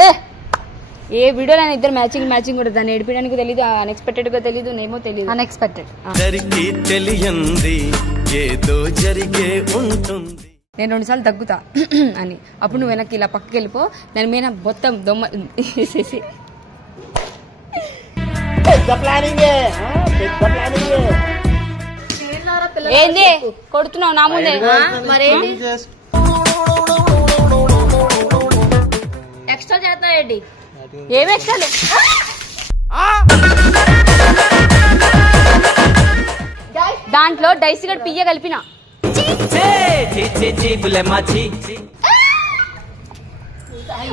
ఏ వీడియోలో ఇద్దరు మ్యాచింగ్ కూడా దాన్ని ఏడిపించడానికి తెలియదు, అన్ఎక్స్పెక్టెడ్ గా తెలియదు, నేమో తెలియదు. అన్ఎక్స్పెక్టెడ్ నేను 2 సార్లు తగ్గుతా అని, అప్పుడు నువ్వు వెనక్కి ఇలా పక్కకి వెళ్ళిపో, దాని మీద మొత్తం దొమ్మ వేసేసి ఏంది కొడుతున్నావు నా ముందే? మరేంటి ఎక్స్ట్రా చేస్తావు ఏంటి? ఏమి ఎక్స్ట్రా దాంట్లో డైసీ గడ్ పియ్య కలిపిన.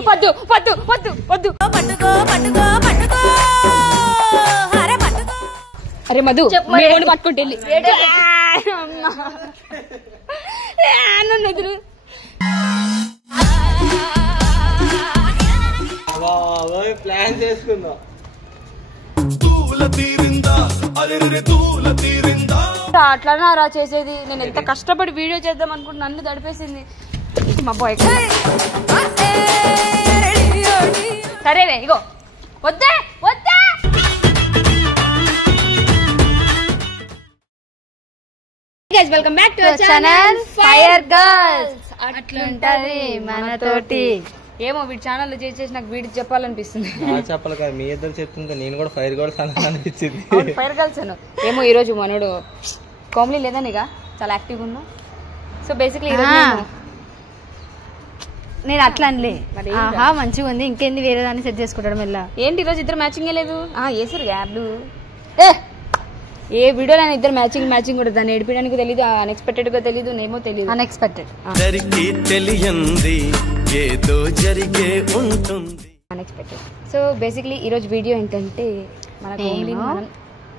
వద్దు వద్దు వద్దు వద్దు. అరే మధు పట్టుకుంటే ఎదురు ప్లాన్ చేసుకుందాం. అట్లానా రా చేసేది? నేను ఎంత కష్టపడి వీడియో చేద్దాం అనుకుంటే నన్ను తడిపేసింది మా బాయ్. సరేలే ఇగో వద్దే వద్దే. Welcome back to our channel fire girls. అట్లుంటది మనతోటి. ఏమో వీడి ఛానల్ చేసి నాకు వీడికి చెప్పాలనిపిస్తుంది. చెప్పాలి కదా, మీ ఇద్దరు చెప్తుంటే నేను కూడా ఫైర్ గర్ల్స్ అనిపించింది. ఫైర్ గర్ల్స్ అను. ఏమో ఈ రోజు మనోడు కామెడీ లేదా నీగా చాలా యాక్టివ్ ఉన్నా. సో బేసిక్లీ నేను అట్లా అనలే, మంచిగా ఉంది ఇంకేంది వేరే దాన్ని సెట్ చేసుకుంటాడు మెల్ల. ఏంటి ఈరోజు ఇద్దరు మ్యాచింగ్ లేదు? వేసారు గ్యాబ్లు. ఏ వీడియోలో ఇద్దరు మ్యాచింగ్ కూడా దాన్ని ఏడిపించడానికి తెలియదు, అన్ఎక్స్పెక్టెడ్ గా తెలియదు, నేమో తెలియదు. అన్ఎక్స్పెక్టెడ్. సో బేసిక్లీ ఈ రోజు వీడియో ఏంటంటే మనకు మనం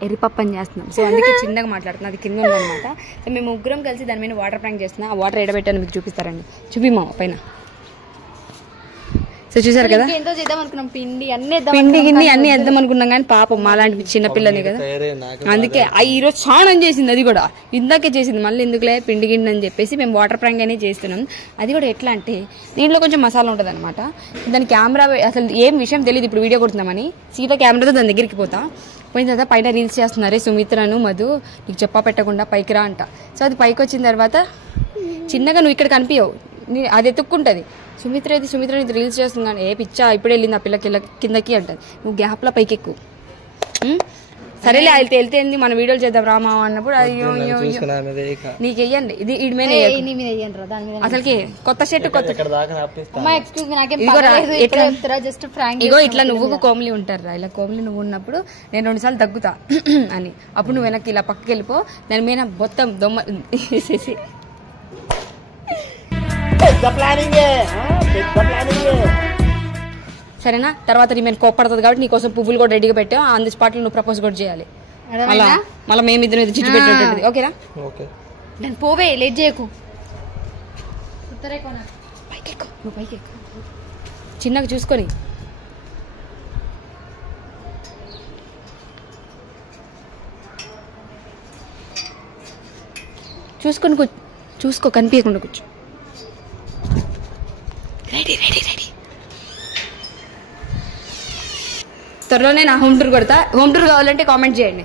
ఎర్రిపప్పని చేస్తున్నాం. సో అందుకే చిన్నగా మాట్లాడుతున్నాం, అది కింద ఉందన్నమాట. సో మేము ముగ్గురం కలిసి దాని మీద వాటర్ ప్రాంక్ చేస్తున్నాం. ఆ వాటర్ ఎడబెట్టాను మీకు చూపిస్తారండి, చూపిమా పైన. సో చూసారు కదా, ఎంతో చేద్దాం అనుకున్నాం, పిండి గిన్ని అన్ని వేద్దాం అనుకున్నాం కానీ పాపం మాలాంటి చిన్నపిల్లని కదా, అందుకే ఈ రోజు స్నానం చేసింది. అది కూడా ఇందాకే చేసింది, మళ్ళీ ఎందుకులే పిండి గిండి అని చెప్పేసి మేము వాటర్ ప్రాంక్ అనేది చేస్తున్నాం. అది కూడా ఎట్లా అంటే దీంట్లో కొంచెం మసాలా ఉంటుంది అనమాట. దాని కెమెరా అసలు ఏం విషయం తెలియదు, ఇప్పుడు వీడియో కొడుతున్నామని సీదా కెమెరాతో దాని దగ్గరికి పోతా. పోయిన తర్వాత పైన రీల్స్ చేస్తున్నారే సుమిత్రను మధు, నీకు చెప్పా పెట్టకుండా పైకి రా అంట. సో అది పైకి వచ్చిన తర్వాత చిన్నగా నువ్వు ఇక్కడ కనిపించవు, అది ఎత్తుక్కుంటది. సుమిత్ర ఇది రీల్స్ చేస్తుంది కానీ ఏ పిచ్చా ఇప్పుడే వెళ్ళింది ఆ పిల్ల కిందకి అంటది. నువ్వు గ్యాప్లో పైకి ఎక్కువ. సరేలే వెళ్తే మన వీడియోలు చేద్దాం రామా అన్నప్పుడు అయ్యో నీకు వెయ్యండి, ఇది వీడి మీద అసలుకి కొత్త షర్ట్ ఇగో ఇట్లా నువ్వు కోమ్లీ ఉంటారు రా. ఇలా కోమ్లీ నువ్వు ఉన్నప్పుడు నేను 2 సార్లు తగ్గుతా అని, అప్పుడు నువ్వు వెనక్కి ఇలా పక్కకి వెళ్ళిపో, దాని మీద మొత్తం దొమ్మ వేసేసి సరేనా. తర్వాత నీ మీద కోప్పడుతుంది కాబట్టి నీకోసం పువ్వులు కూడా రెడీగా పెట్టావు. ఆన్ ది స్పాట్ లో నువ్వు ప్రపోజ్ కూడా చేయాలి. మళ్ళీ మేమిద్దరం ఇది చిట్టు పెట్టి ఓకేనా? నేను పోవే, లేట్ చేయకు. నువ్వు పైకి ఎక్కు చిన్నగా చూసుకొని. చూసుకో కనిపించకుండా కూర్చో. రెడీ. త్వరలోనే నా హోమ్ టూర్ కొడతా. హోమ్ టూర్ కావాలంటే కామెంట్ చేయండి.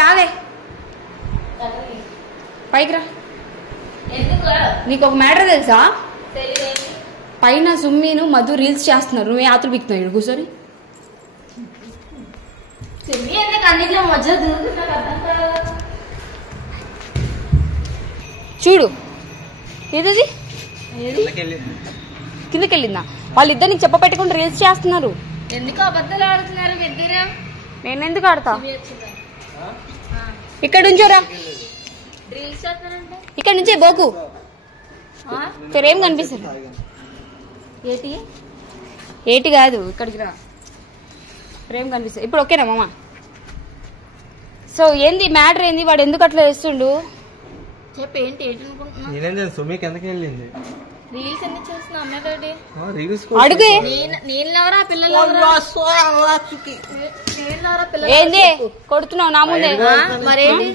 రావే పైకి రా. నీకు ఒక మ్యాటర్ తెలుసా? పైన సుమ్మీను మధు రీల్స్ చేస్తున్నారు, నువ్వే ఆతులు బిక్తున్నావు ఇక్కడ కూర్చొని. చూడు ఏదది కిందకి వెళ్ళిందా? వాళ్ళిద్దరు నీకు చెప్పపెట్టకుండా రీల్స్ చేస్తున్నారు. ఎందుకు అబద్ధాలు ఆడుతున్నారు? నేను ఎందుకు ఆడతా? ఇక్కడ నుంచోరా, ఇక్కడ నుంచే బోకు ఏం కనిపిస్తుంది. ఏటి కాదు, ఇక్కడికి రా, ప్రేమ కనిపిస్తుంది. ఇప్పుడు ఓకేనా మామ? సో ఏంది మ్యాటర్ ఏంది? వాడు ఎందుకు అట్లా చేస్తుండు? చెప్పేంటి అనుకుంటున్నా? సుమి కిందకి వెళ్ళింది. రీల్స్ ఎన్ని చేస్తున్నా అమ్మాయి అడుగు. నేనెవరా పిల్లలు ఏంది కొడుతున్నావు నా ముందే? మరేంటి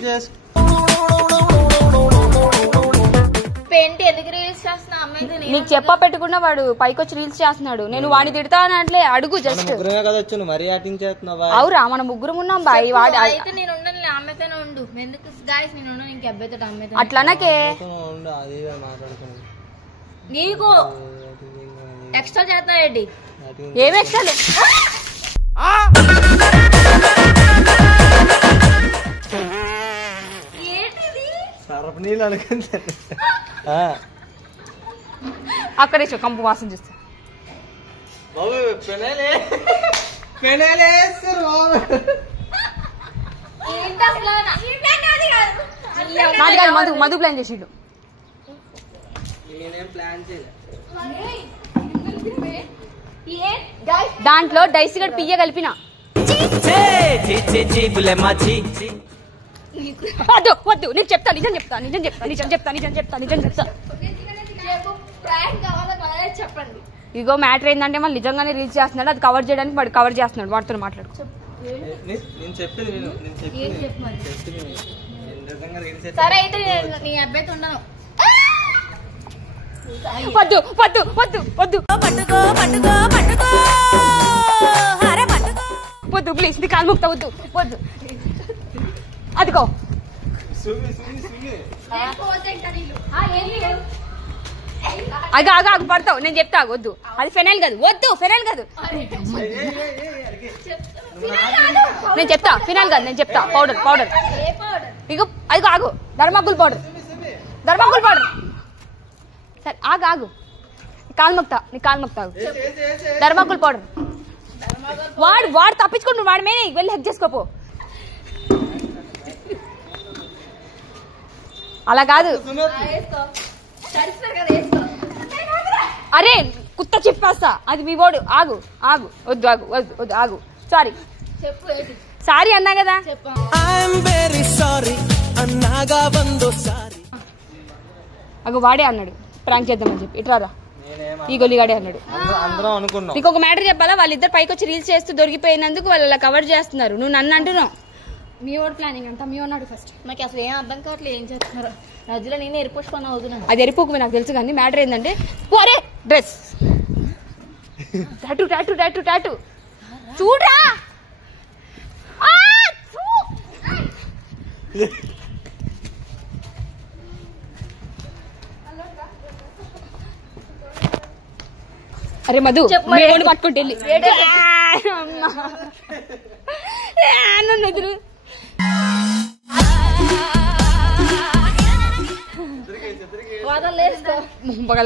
ఎందుకు రీల్స్ చేస్తున్నా అమ్మాయి నీకు చెప్పా పెట్టకుండా వాడు పైకి వచ్చి రీల్స్ చేస్తున్నాడు. నేను వాడిని తిడతా అని అంటే అడుగు జస్ట్. కదా వచ్చాను మరీ యాటింగ్ చేస్తున్నావా? అవురా మనం ముగ్గురం ఉన్నాం బాయ్. వాడు నేను ఉండను, అమ్మాయితోనే ఉండు. ఎందుకు గాయస్ నేను ఉండను, ఇంక అబ్బాయితో అమ్మాయితో అట్లనకే అది మాట్లాడుతున్నాను. నీకు ఎక్స్ట్రా చేస్తా ఏంటి? ఏం ఎక్స్ట్రా సరఫ్ నీళ్ళు అనుకుంటా అక్కడే కంపు వాసన చూస్తా. బాబు పెనాలేస్తారు బాబు. నాది కాదు, మధు మధు ప్లాన్ చేసిండు. నేనేం ప్లాన్ చేయలే. దాంట్లో డైస్ గడ్ పియ్య కలిపిన. వద్దు వద్దు నేను చెప్తా, నిజం చెప్తా, నిజం చెప్తా, నిజం చెప్తా, నిజం చెప్తా, నిజం చెప్తా. చెప్పండి. ఇగో మ్యాటర్ ఏంటంటే మళ్ళీ నిజంగానే రీల్స్ చేస్తున్నాడు. అది కవర్ చేయడానికి వాడు కవర్ చేస్తున్నాడు. వాడితో మాట్లాడుకో. నేను చెప్పేది విను. సరే అయితే నీ అబ్బాయితో ఉన్నాను. వద్దు వద్దు వద్దు వద్దు వద్దు ప్లీజ్, నీ కాలు ముక్తా. వద్దు వద్దు. అదిగో అగా అగా పడతావు. నేను చెప్తా వద్దు. అది ఫెనైల్ కాదు. వద్దు ఫెనైల్ కాదు. నేను చెప్తా ఫినాల్ కాదు. నేను చెప్తా పౌడర్ పౌడర్. ఇగో అదిగో ఆగు. ధర్మాకుల్ పౌడర్, ధర్మాకుల్ పౌడర్. సరే ఆగు ఆగు. నీ కాలు మొక్తా, నీ కాలు మొక్తా. ధర్మాకుల్ పౌడర్. వాడు వాడు తప్పించుకుంటు. వాడి మీద వెళ్ళి హెక్ చేసుకోపో. అలా కాదు. అరే కుత్త చెప్పేస్తా. అది మీ వాడు. ఆగు ఆగు. వద్దు ఆగు. వద్దు వద్దు ఆగు. సారీ సారీ అన్నా కదా. అగో వాడే అన్నాడు ప్రాంక్ చేద్దామని చెప్పి. ఇట్రారా ఈ గొల్లిగాడే అన్నాడు. నీకు ఒక మ్యాటర్ చెప్పాలా? వాళ్ళిద్దరు పైకి వచ్చి రీల్స్ చేస్తూ దొరికిపోయినందుకు వాళ్ళు అలా కవర్ చేస్తున్నారు. నువ్వు నన్ను అంటున్నావు. మీ వాడు ప్లానింగ్ అంతా మీ వాడు ఫస్ట్. నాకు అసలు ఏం అర్థం కావట్లేదు ఏం చేస్తున్నారు. మధ్యలో నేను ఎరిపోసుకొని అవుతున్నాను. అది ఎరిపోకు నాకు తెలుసు. కానీ మ్యాటర్ ఏంటంటే అరే dress tattoo tattoo tattoo tattoo చూడరా. అరే మధు పట్టుకుంటే వెళ్ళి ఎదురు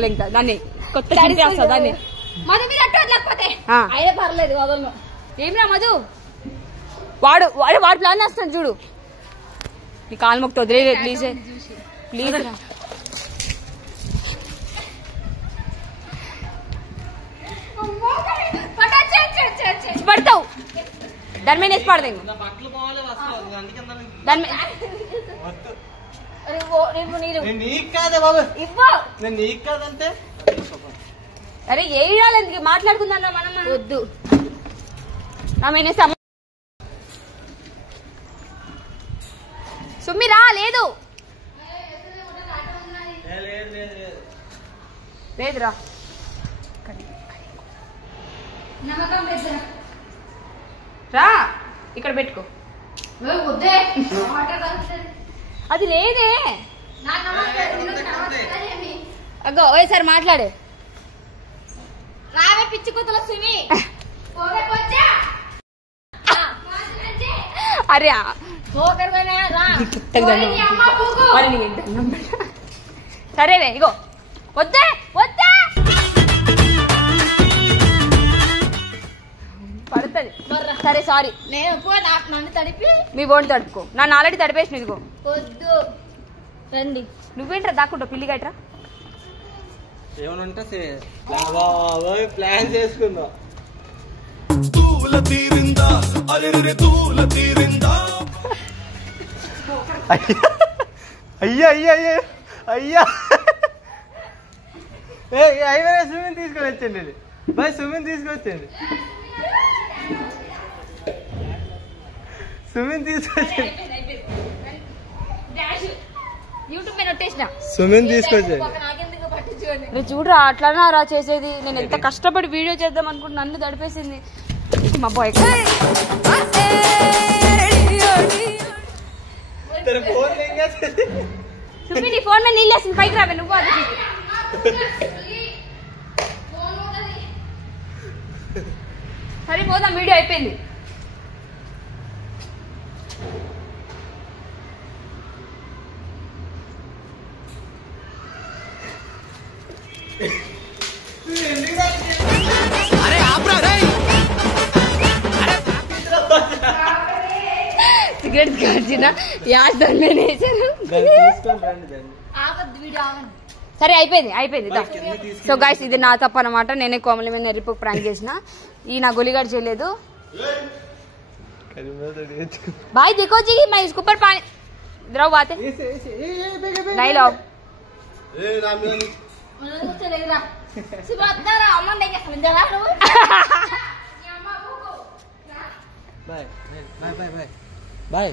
ఇంకా దాన్ని కొత్త చేస్తా దాన్ని. పర్లేదు వదలను. ఏమిరా మధు వాడు వాడు వాడు ప్లాన్ చేస్తాను చూడు. నీ కాలు మొక్త వదిలే ప్లీజ్ ప్లీజ్. పడతావు దాని మీద వేసి పడతాయి. అరే ఏ మాట్లాడుకుందా మనం. వద్దు నా మీద సుమ్మిరా. లేదు లేదురా. రా ఇక్కడ పెట్టుకో. అది లేదే. అగ్గో ఓసారి మాట్లాడే. రావే పిచ్చి కూతుల సుమి. అరే సరేవే ఇగో వద్దే వద్దా పడుతుంది. సరే సారీ. నేను నన్ను తడిపి మీ బోన్ తడుపుకో. నన్ను ఆల్రెడీ తడిపేసిన. ఇదిగో వద్దు రండి. నువ్వేంట్రా దాక్కుంటావు పిల్లి గట్రా. ఏమనంటే ప్లాన్ చేసుకుందాం. అయ్యా అయ్యా అయ్యా అయ్యా అయినా స్విమ్మింగ్ తీసుకొని వచ్చండి. బాయ్ స్విమ్మింగ్ తీసుకొచ్చండి. స్విమ్మింగ్ తీసుకొచ్చండి. యూట్యూబ్ మీద వచ్చేసిన స్విమ్మింగ్ తీసుకొచ్చండి. రే చూడరా అట్లానా రా చేసేది. నేను ఎంత కష్టపడి వీడియో చేద్దాం అనుకుంటే నన్ను తడిపేసింది మా బాయ్. చూపి నీ ఫోన్ మీద నీళ్ళు వేసింది పైకి రావే నువ్వు. అది సరే పోదాం, వీడియో అయిపోయింది. సిగరెట్ కాల్చిన యాడ్ దాని వేసాను. సరే అయిపోయింది. సో గైస్ ఇది నా తప్పు అనమాట. నేనే కోమలి మీద ఎరిపు ప్రాంక్ చేసిన. ఈ నా గొలిగాడు చేయలేదు. भाई देखो जी मैं इसके ऊपर पानी इधर बात है नहीं लो బాయ్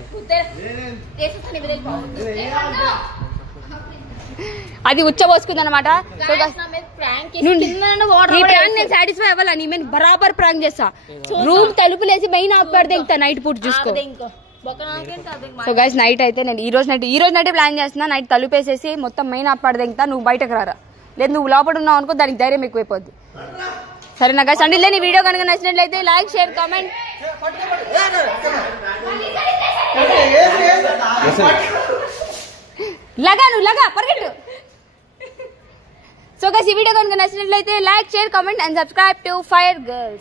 అది ఉచ్చబోసుకుంది అనమాట. నేను సాటిస్ఫై అవ్వాలా? నీ మీద బరాబర్ ప్రాంక్ చేస్తా. రూమ్ తలుపులేసి మెయిన్ ఆపడితే ఇంకా నైట్ పూట చూసుకో. సో గైస్ నైట్ అయితే నేను ఈ రోజు నైట్ ప్లాన్ చేస్తున్నా. నైట్ తలుపేసేసి మొత్తం మెయిన్ ఆపడితే ఇంకా నువ్వు బయటకు రారా. లేదు నువ్వు లోపల ఉన్నావు అనుకో దానికి ధైర్యం ఎక్కువైపోద్ది. సరేనా గైస్? అంటే నీ వీడియో కనుక నచ్చినట్లయితే లైక్ షేర్ కామెంట్ లగా పరిగెట్టు. సో గైస్ ఈ వీడియో కనుక నచ్చినట్లయితే like share comment and subscribe to fire girls.